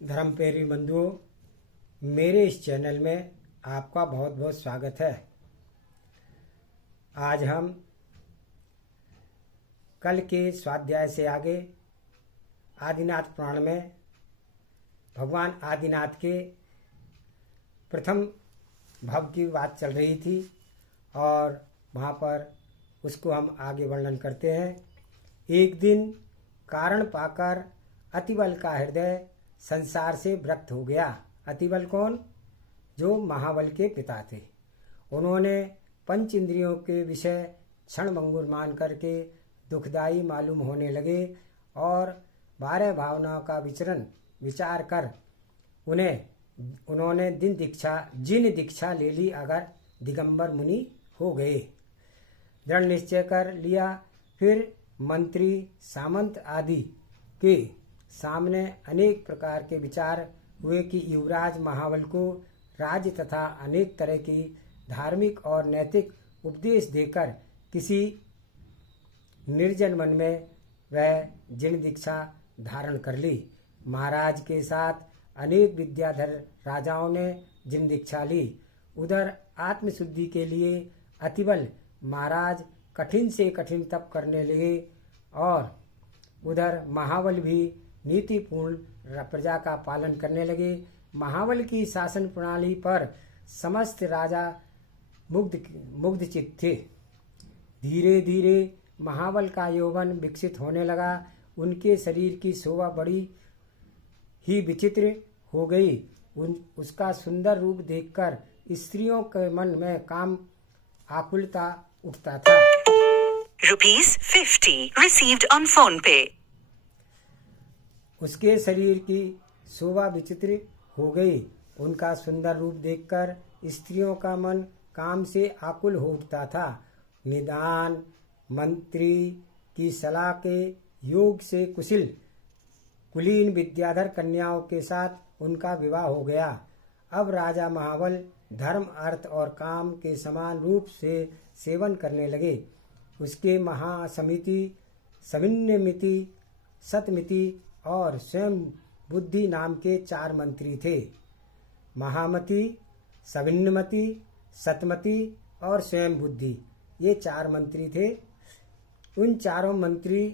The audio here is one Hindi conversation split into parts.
धर्म प्रेमी बंधुओं, मेरे इस चैनल में आपका बहुत बहुत स्वागत है। आज हम कल के स्वाध्याय से आगे आदिनाथ पुराण में भगवान आदिनाथ के प्रथम भव की बात चल रही थी और वहाँ पर उसको हम आगे वर्णन करते हैं। एक दिन कारण पाकर अतिबल का हृदय संसार से विरक्त हो गया। अतिबल कौन? जो महाबल के पिता थे। उन्होंने पंच इंद्रियों के विषय क्षणभंगुर मान करके दुखदायी मालूम होने लगे और 12 भावनाओं का विचार कर उन्होंने जिन दीक्षा ले ली, अगर दिगंबर मुनि हो गए। दृढ़ निश्चय कर लिया। फिर मंत्री सामंत आदि के सामने अनेक प्रकार के विचार हुए कि युवराज महाबल को राज्य तथा अनेक तरह की धार्मिक और नैतिक उपदेश देकर किसी निर्जन मन में वह जिन दीक्षा धारण कर ली। महाराज के साथ अनेक विद्याधर राजाओं ने जिन दीक्षा ली। उधर आत्मशुद्धि के लिए अतिबल महाराज कठिन से कठिन तप करने लगे और उधर महाबल भी नीतिपूर्ण प्रजा का पालन करने लगे। महाबल की शासन प्रणाली पर समस्त राजा मुग्ध चित्त थे। धीरे धीरे महाबल का यौवन विकसित होने लगा। उनके शरीर की शोभा बड़ी ही विचित्र हो गई। उसका सुंदर रूप देखकर स्त्रियों के मन में काम आकुलता उठता था। ₹50 received on PhonePe। उसके शरीर की शोभा विचित्र हो गई। उनका सुंदर रूप देखकर स्त्रियों का मन काम से आकुल हो उठता था। निदान मंत्री की सलाह के योग से कुलीन विद्याधर कन्याओं के साथ उनका विवाह हो गया। अब राजा महाबल धर्म, अर्थ और काम के समान रूप से सेवन करने लगे। उसके महासमिति, सविन्नमिति, सतमिति और स्वयं बुद्धि नाम के 4 मंत्री थे। महामति, सविन्नमति, सतमति और स्वयं बुद्धि, ये 4 मंत्री थे। उन चारों मंत्री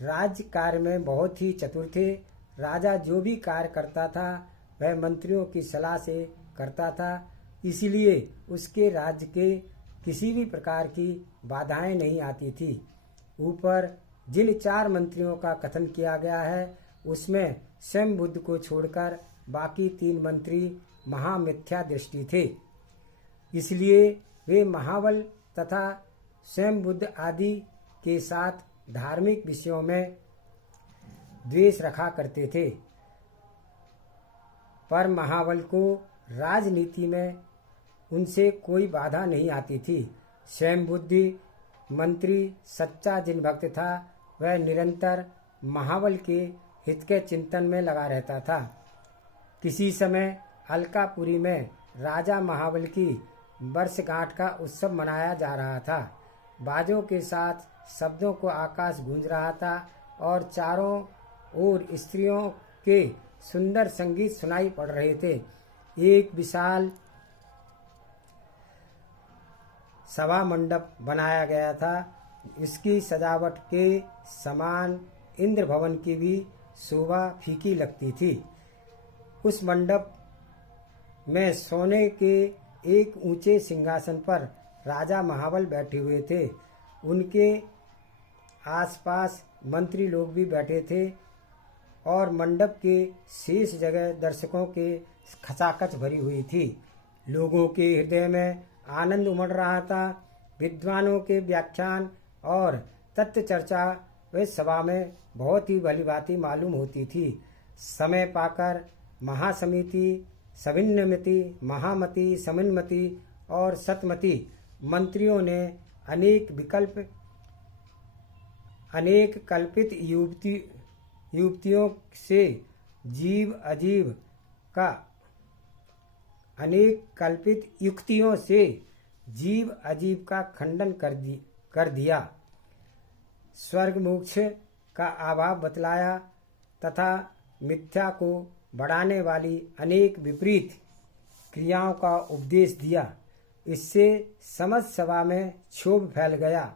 राज्य कार्य में बहुत ही चतुर थे। राजा जो भी कार्य करता था वह मंत्रियों की सलाह से करता था, इसलिए उसके राज्य के किसी भी प्रकार की बाधाएं नहीं आती थी। ऊपर जिन 4 मंत्रियों का कथन किया गया है उसमें स्वयं बुद्ध को छोड़कर बाकी 3 मंत्री महामिथ्या दृष्टि थे, इसलिए वे महाबल तथा स्वयं बुद्ध आदि के साथ धार्मिक विषयों में द्वेष रखा करते थे। पर महाबल को राजनीति में उनसे कोई बाधा नहीं आती थी। स्वयं बुद्धि मंत्री सच्चा जिन भक्त था, वह निरंतर महाबल के हित के चिंतन में लगा रहता था। किसी समय अलकापुरी में राजा महाबल की वर्षगांठ का उत्सव मनाया जा रहा था। बाजों के साथ शब्दों को आकाश गूंज रहा था और चारों ओर स्त्रियों के सुंदर संगीत सुनाई पड़ रहे थे। एक विशाल सभा मंडप बनाया गया था। इसकी सजावट के समान इंद्र भवन की भी शोभा फीकी लगती थी। उस मंडप में सोने के एक ऊंचे सिंहासन पर राजा महाबल बैठे हुए थे। उनके आसपास मंत्री लोग भी बैठे थे और मंडप के शेष जगह दर्शकों के खचाखच भरी हुई थी। लोगों के हृदय में आनंद उमड़ रहा था। विद्वानों के व्याख्यान और तत्व चर्चा वे सभा में बहुत ही भलीभांति मालूम होती थी। समय पाकर महासमिति, सविन्नमति, महामति, समिन्नमति और सतमति मंत्रियों ने अनेक कल्पित युक्तियों से जीव अजीब का खंडन कर दिया। स्वर्ग मोक्ष का अभाव बतलाया तथा मिथ्या को बढ़ाने वाली अनेक विपरीत क्रियाओं का उपदेश दिया। इससे समस्त सभा में क्षोभ फैल गया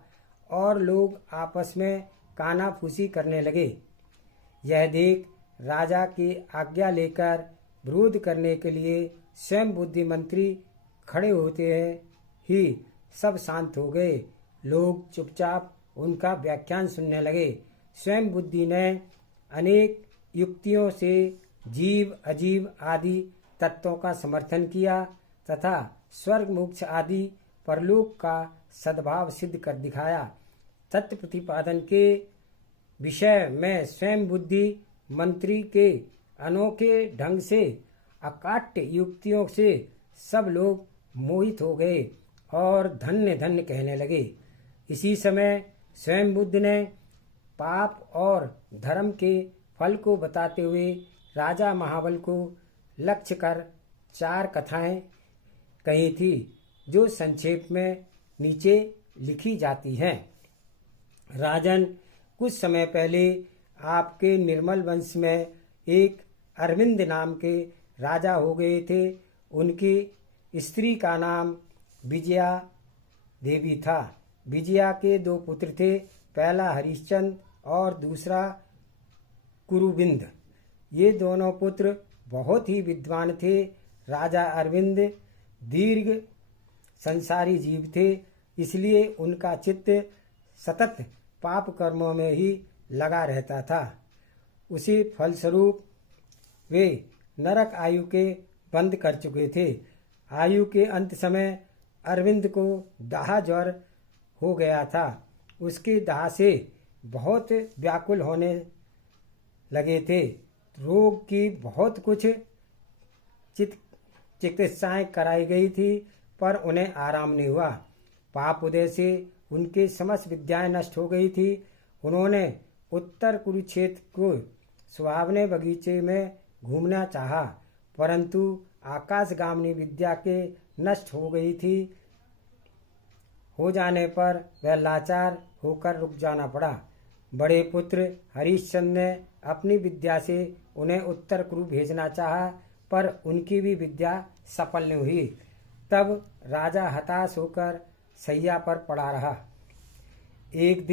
और लोग आपस में कानाफूसी करने लगे। यह देख राजा की आज्ञा लेकर विरोध करने के लिए स्वयं बुद्धि मंत्री खड़े होते ही सब शांत हो गए। लोग चुपचाप उनका व्याख्यान सुनने लगे। स्वयं बुद्धि ने अनेक युक्तियों से जीव अजीव आदि तत्वों का समर्थन किया तथा स्वर्ग मोक्ष आदि परलोक का सद्भाव सिद्ध कर दिखाया। तत्व प्रतिपादन के विषय में स्वयं बुद्धि मंत्री के अनोखे ढंग से अकाट्य युक्तियों से सब लोग मोहित हो गए और धन्य धन्य कहने लगे। इसी समय स्वयं बुद्ध ने पाप और धर्म के फल को बताते हुए राजा महाबल को लक्ष्य कर 4 कथाएं कही थी, जो संक्षेप में नीचे लिखी जाती हैं। राजन, कुछ समय पहले आपके निर्मल वंश में एक अरविंद नाम के राजा हो गए थे। उनकी स्त्री का नाम विजया देवी था। विजया के 2 पुत्र थे, पहला हरिश्चंद्र और दूसरा कुरुविंद। ये दोनों पुत्र बहुत ही विद्वान थे। राजा अरविंद दीर्घ संसारी जीव थे, इसलिए उनका चित्त सतत पाप कर्मों में ही लगा रहता था। उसी फलस्वरूप वे नरक आयु के बंद कर चुके थे। आयु के अंत समय अरविंद को दाह ज्वर हो गया था। उसके दाह से बहुत व्याकुल होने लगे थे। रोग की बहुत कुछ चिकित्साएं कराई गई थी, पर उन्हें आराम नहीं हुआ। पाप उदय से उनके समस्त विद्याएं नष्ट हो गई थी। उन्होंने उत्तर कुरुक्षेत्र को सुहावने बगीचे में घूमना चाहा, परंतु आकाशगामिनी विद्या के नष्ट हो गई थी। हो जाने पर वह लाचार होकर रुक जाना पड़ा। बड़े पुत्र हरिश्चंद्र ने अपनी विद्या से उन्हें उत्तर कुरु भेजना चाहा, पर उनकी भी विद्या सफल नहीं हुई। तब राजा हताश होकर सैया पर पड़ा रहा। एक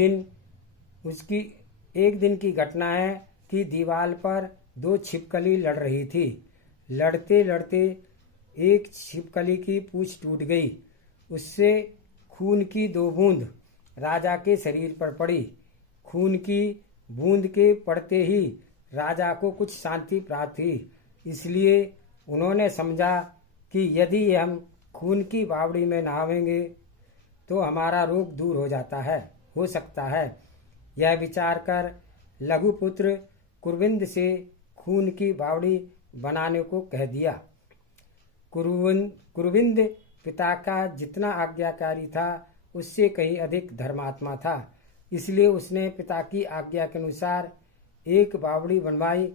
दिन की घटना है कि दीवार पर 2 छिपकली लड़ रही थी। लड़ते लड़ते एक छिपकली की पूंछ टूट गई। उससे खून की 2 बूंद राजा के शरीर पर पड़ी। खून की बूंद के पड़ते ही राजा को कुछ शांति प्राप्त हुई। इसलिए उन्होंने समझा कि यदि हम खून की बावड़ी में नहावेंगे तो हमारा रोग दूर हो सकता है। यह विचार कर लघुपुत्र कुरुविंद से खून की बावड़ी बनाने को कह दिया। कुरुविंद पिता का जितना आज्ञाकारी था, उससे कहीं अधिक धर्मात्मा था। इसलिए उसने पिता की आज्ञा के अनुसार एक बावड़ी बनवाई,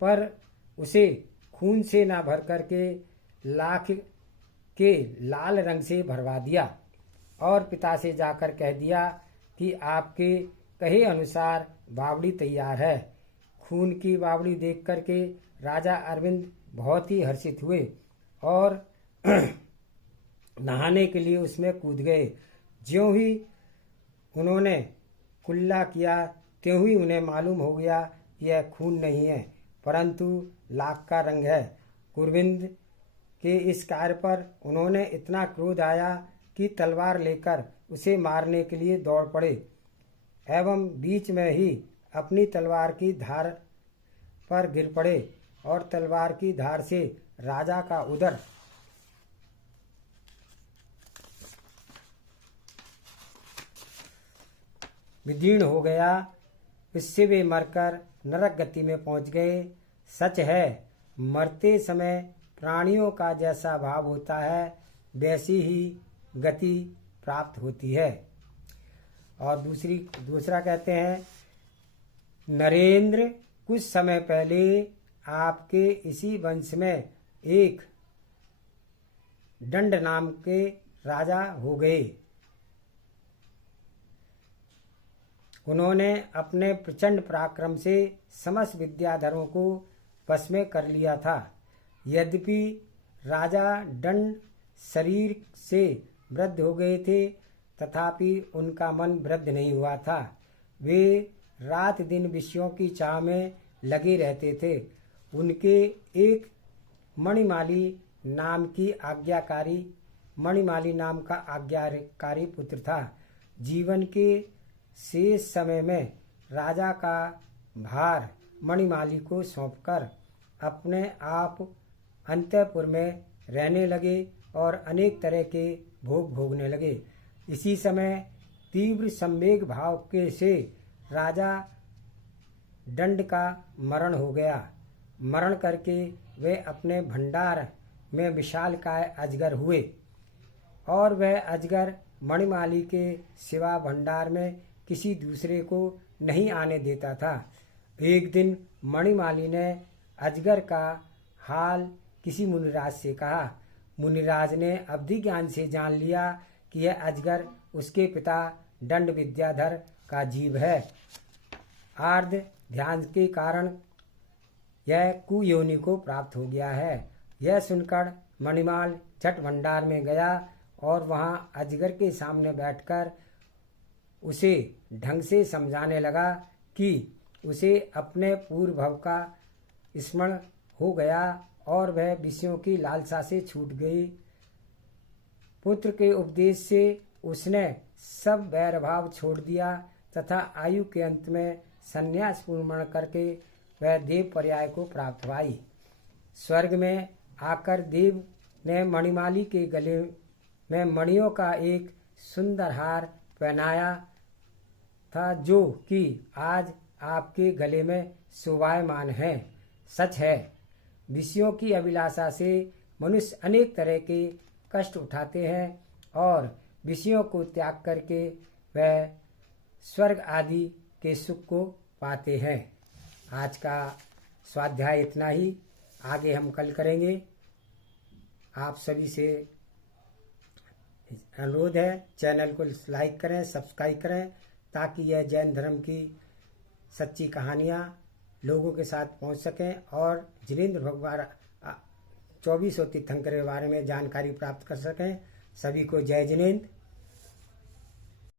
पर उसे खून से न भर करके लाख के लाल रंग से भरवा दिया और पिता से जाकर कह दिया कि आपके कहे अनुसार बावड़ी तैयार है। खून की बावड़ी देख करके राजा अरविंद बहुत ही हर्षित हुए और नहाने के लिए उसमें कूद गए। ज्यों ही उन्होंने कुल्ला किया, त्यों ही उन्हें मालूम हो गया कि यह खून नहीं है, परंतु लाख का रंग है। कुरुविंद के इस कार्य पर उन्होंने इतना क्रोध आया कि तलवार लेकर उसे मारने के लिए दौड़ पड़े एवं बीच में ही अपनी तलवार की धार पर गिर पड़े और तलवार की धार से राजा का उदर विदीर्ण हो गया। इससे वे मरकर नरक गति में पहुंच गए। सच है, मरते समय प्राणियों का जैसा भाव होता है, वैसी ही गति प्राप्त होती है। और दूसरा कहते हैं, नरेंद्र, कुछ समय पहले आपके इसी वंश में एक दंड नाम के राजा हो गए। उन्होंने अपने प्रचंड पराक्रम से समस्त विद्याधरों को बस में कर लिया था। यद्यपि राजा दंड शरीर से वृद्ध हो गए थे, तथापि उनका मन वृद्ध नहीं हुआ था। वे रात दिन विषयों की चाह में लगे रहते थे। उनके एक मणिमाली नाम का आज्ञाकारी पुत्र था। जीवन के शेष समय में राजा का भार मणिमाली को सौंपकर अपने आप अंतःपुर में रहने लगे और अनेक तरह के भोग भोगने लगे। इसी समय तीव्र संवेग भाव के से राजा दंड का मरण हो गया। मरण करके वे अपने भंडार में विशालकाय अजगर हुए और वह अजगर मणिमाली के सिवा भंडार में किसी दूसरे को नहीं आने देता था। एक दिन मणिमाली ने अजगर का हाल किसी मुनिराज से कहा। मुनिराज ने अवधि ज्ञान से जान लिया कि यह अजगर उसके पिता दंड विद्याधर का जीव है। आर्ध ध्यान के कारण यह कुयोनि को प्राप्त हो गया है। यह सुनकर मणिमाल झट भंडार में गया और वहां अजगर के सामने बैठकर उसे ढंग से समझाने लगा कि उसे अपने पूर्व भव का स्मरण हो गया और वह विषयों की लालसा से छूट गई। पुत्र के उपदेश से उसने सब वैरभाव छोड़ दिया तथा आयु के अंत में संन्यास पूर्ण करके वह देव पर्याय को प्राप्त हुई। स्वर्ग में आकर देव ने मणिमाली के गले में मणियों का एक सुंदर हार पहनाया था, जो कि आज आपके गले में शोभायमान है। सच है, विषयों की अभिलाषा से मनुष्य अनेक तरह के कष्ट उठाते हैं और विषयों को त्याग करके वह स्वर्ग आदि के सुख को पाते हैं। आज का स्वाध्याय इतना ही, आगे हम कल करेंगे। आप सभी से अनुरोध है, चैनल को लाइक करें, सब्सक्राइब करें, ताकि यह जैन धर्म की सच्ची कहानियाँ लोगों के साथ पहुंच सकें और जिनेंद्र भगवान 24 तीर्थंकर के बारे में जानकारी प्राप्त कर सकें। सभी को जय जिनेंद्र।